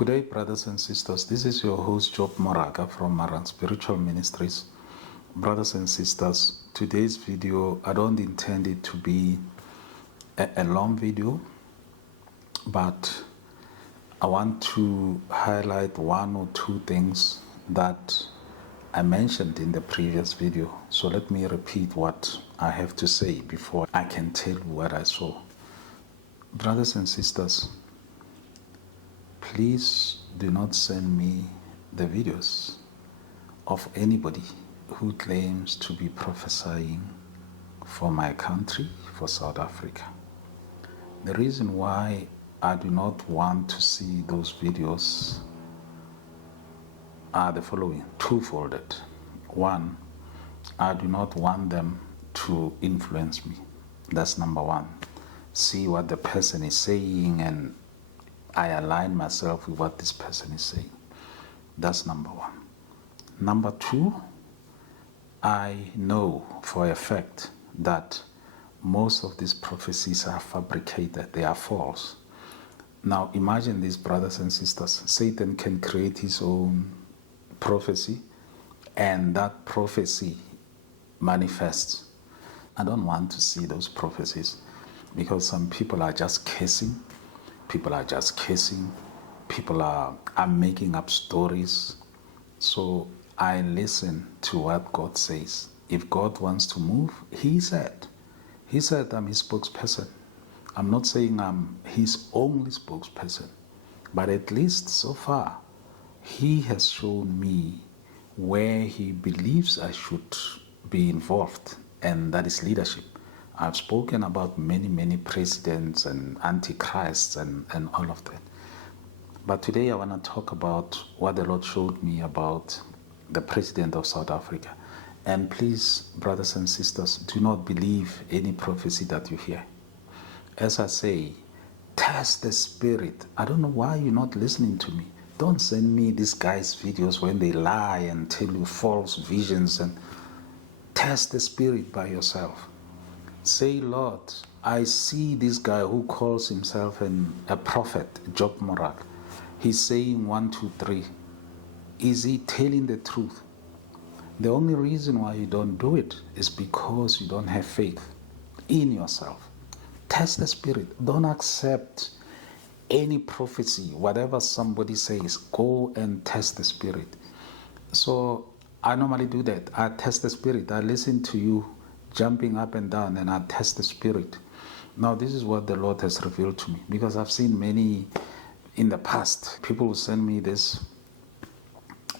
Good day, brothers and sisters. This is your host, Job Moraga from Maran Spiritual Ministries. Brothers and sisters, today's video, I don't intend it to be a long video, but I want to highlight one or two things that I mentioned in the previous video. So let me repeat what I have to say before I can tell you what I saw. Brothers and sisters, please do not send me the videos of anybody who claims to be prophesying for my country, for South Africa. The reason why I do not want to see those videos are the following, twofolded. One, I do not want them to influence me. That's number one. See what the person is saying and I align myself with what this person is saying. That's number one. Number two, I know for a fact that most of these prophecies are fabricated, they are false. Now imagine these brothers and sisters. Satan can create his own prophecy and that prophecy manifests. I don't want to see those prophecies because some people are just cursing. People are just cursing. People are making up stories. So I listen to what God says. If God wants to move, He said I'm His spokesperson. I'm not saying I'm His only spokesperson, but at least so far, He has shown me where He believes I should be involved, and that is leadership. I've spoken about many presidents and antichrists and all of that. But today I want to talk about what the Lord showed me about the president of South Africa. And please, brothers and sisters, do not believe any prophecy that you hear. As I say, test the spirit. I don't know why you're not listening to me. Don't send me these guys' videos when they lie and tell you false visions, and test the spirit by yourself. Say, Lord, I see this guy who calls himself a prophet, Job Morak. He's saying 1, 2, 3. Is he telling the truth? The only reason why you don't do it is because you don't have faith in yourself. Test the spirit. Don't accept any prophecy, whatever somebody says. Go and test the spirit. So I normally do that. I test the spirit. I listen to you jumping up and down, and I test the spirit. Now this is what the Lord has revealed to me, because I've seen many in the past. People will send me this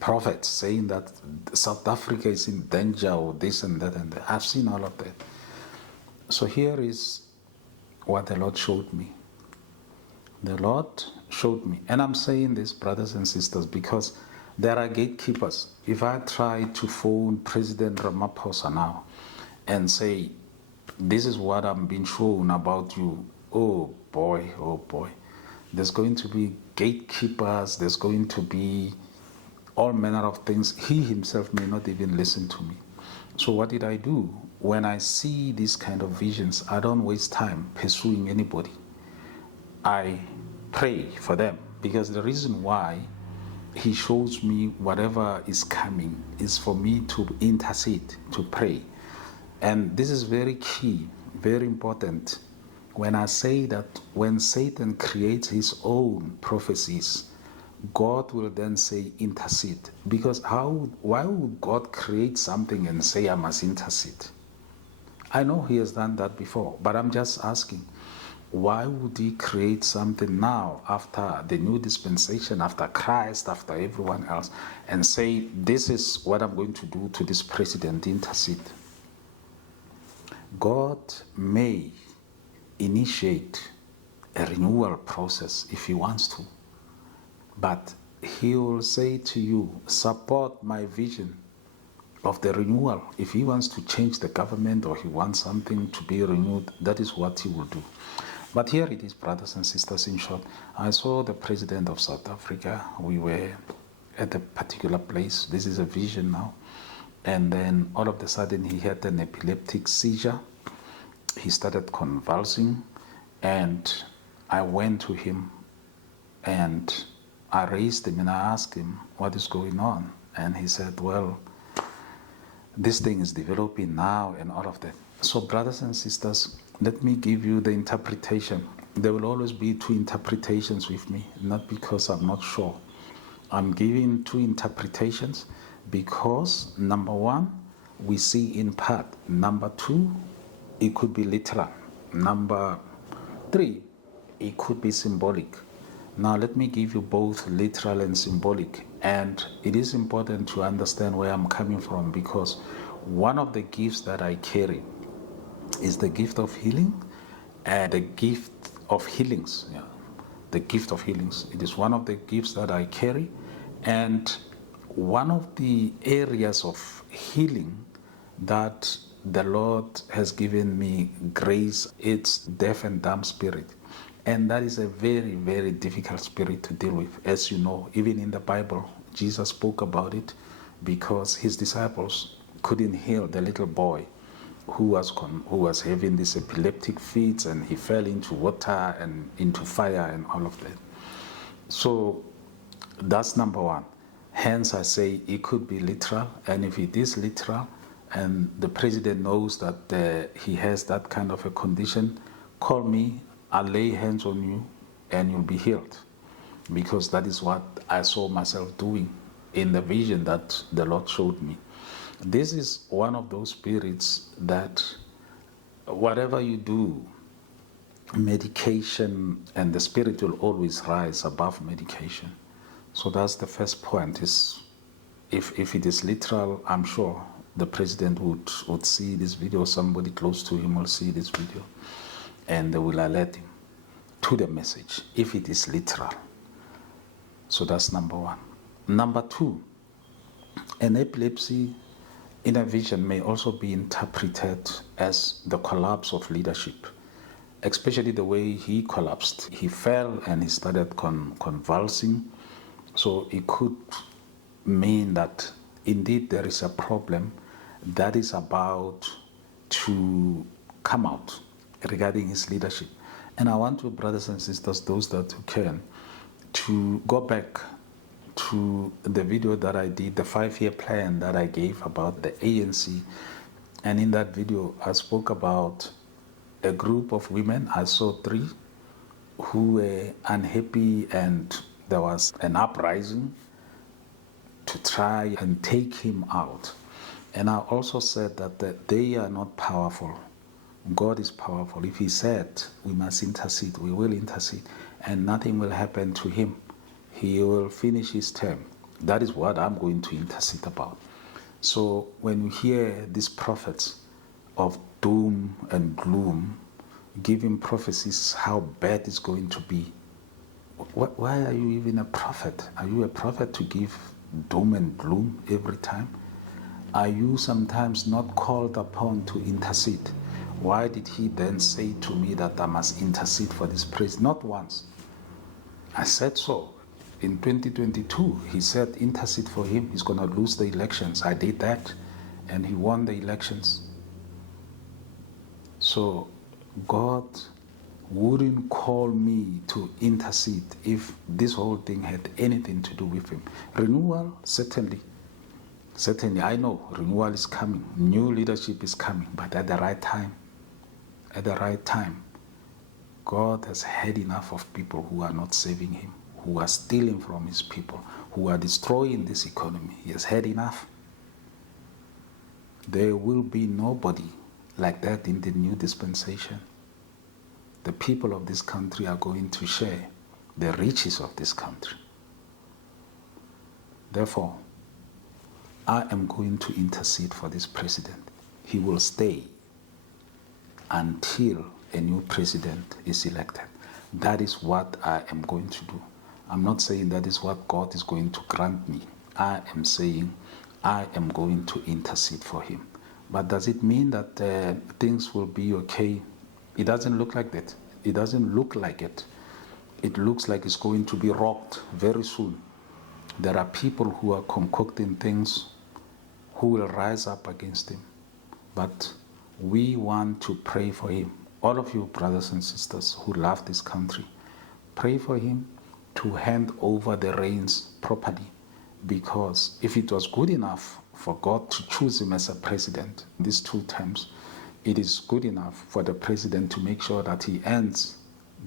prophets saying that South Africa is in danger or this and that and that. I've seen all of that. So here is what the Lord showed me. The Lord showed me, and I'm saying this, brothers and sisters, because there are gatekeepers. If I try to phone President Ramaphosa now and say, this is what I'm being shown about you, oh boy, there's going to be gatekeepers, there's going to be all manner of things. He himself may not even listen to me. So what did I do? When I see these kind of visions, I don't waste time pursuing anybody. I pray for them, because the reason why He shows me whatever is coming is for me to intercede, to pray. And this is very key, very important. When I say that when Satan creates his own prophecies, God will then say intercede. Because why would God create something and say I must intercede? I know He has done that before, but I'm just asking, why would He create something now after the new dispensation, after Christ, after everyone else, and say, this is what I'm going to do to this president, intercede? God may initiate a renewal process if He wants to, but He will say to you, support my vision of the renewal. If He wants to change the government or He wants something to be renewed, that is what He will do. But here it is, brothers and sisters, in short. I saw the president of South Africa. We were at a particular place. This is a vision now. And then all of a sudden he had an epileptic seizure. He started convulsing, and I went to him and I raised him and I asked him what is going on. And he said, well, this thing is developing now and all of that. So brothers and sisters, let me give you the interpretation. There will always be two interpretations with me, not because I'm not sure. I'm giving two interpretations because number one, we see in part. Number two, it could be literal. Number three, it could be symbolic. Now let me give you both literal and symbolic. And it is important to understand where I'm coming from, because one of the gifts that I carry is the gift of healing and the gift of healings. Yeah. The gift of healings. It is one of the gifts that I carry. And one of the areas of healing that the Lord has given me grace, it's deaf and dumb spirit. And that is a very, very difficult spirit to deal with. As you know, even in the Bible, Jesus spoke about it because his disciples couldn't heal the little boy who was having these epileptic fits, and he fell into water and into fire and all of that. So that's number one. Hence I say it could be literal, and if it is literal and the president knows that he has that kind of a condition, call me, I'll lay hands on you and you'll be healed, because that is what I saw myself doing in the vision that the Lord showed me. This is one of those spirits that whatever you do, medication and the spirit will always rise above medication. So that's the first point. Is if it is literal, I'm sure the president would see this video, somebody close to him will see this video, and they will alert him to the message if it is literal. So that's number one. Number two, an epilepsy in a vision may also be interpreted as the collapse of leadership, especially the way he collapsed. He fell and he started convulsing. So it could mean that indeed there is a problem that is about to come out regarding his leadership. And I want to, brothers and sisters, those that who can, to go back to the video that I did, the 5-year plan that I gave about the ANC. And in that video, I spoke about a group of women. I saw 3 who were unhappy, and there was an uprising to try and take him out. And I also said that they are not powerful. God is powerful. If he said we must intercede, we will intercede, and nothing will happen to him. He will finish his term. That is what I'm going to intercede about. So when you hear these prophets of doom and gloom giving prophecies how bad it's going to be, why are you even a prophet? Are you a prophet to give doom and gloom every time? Are you sometimes not called upon to intercede? Why did he then say to me that I must intercede for this praise? Not once. I said so. In 2022, he said intercede for him. He's going to lose the elections. I did that, and he won the elections. So God wouldn't call me to intercede if this whole thing had anything to do with him. Renewal, certainly. Certainly, I know renewal is coming. New leadership is coming, but at the right time. At the right time. God has had enough of people who are not serving him, who are stealing from his people, who are destroying this economy. He has had enough. There will be nobody like that in the new dispensation. The people of this country are going to share the riches of this country. Therefore, I am going to intercede for this president. He will stay until a new president is elected. That is what I am going to do. I'm not saying that is what God is going to grant me. I am saying I am going to intercede for him. But does it mean that things will be okay? It doesn't look like that. It doesn't look like it. It looks like it's going to be rocked very soon. There are people who are concocting things who will rise up against him. But we want to pray for him. All of you brothers and sisters who love this country, pray for him to hand over the reins properly. Because if it was good enough for God to choose him as a president, these 2 terms, it is good enough for the president to make sure that he ends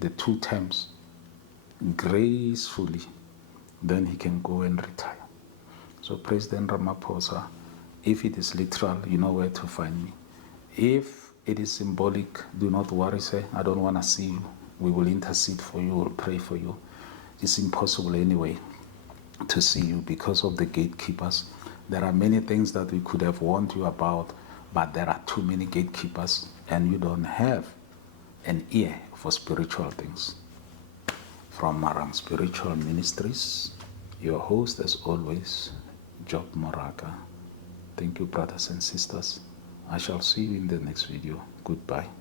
the 2 terms gracefully. Then he can go and retire. So President Ramaphosa, if it is literal, you know where to find me. If it is symbolic, do not worry, say, I don't want to see you. We will intercede for you, we'll pray for you. It's impossible anyway to see you because of the gatekeepers. There are many things that we could have warned you about, but there are too many gatekeepers, and you don't have an ear for spiritual things. From Marang Spiritual Ministries, your host as always, Job Moraka. Thank you, brothers and sisters. I shall see you in the next video. Goodbye.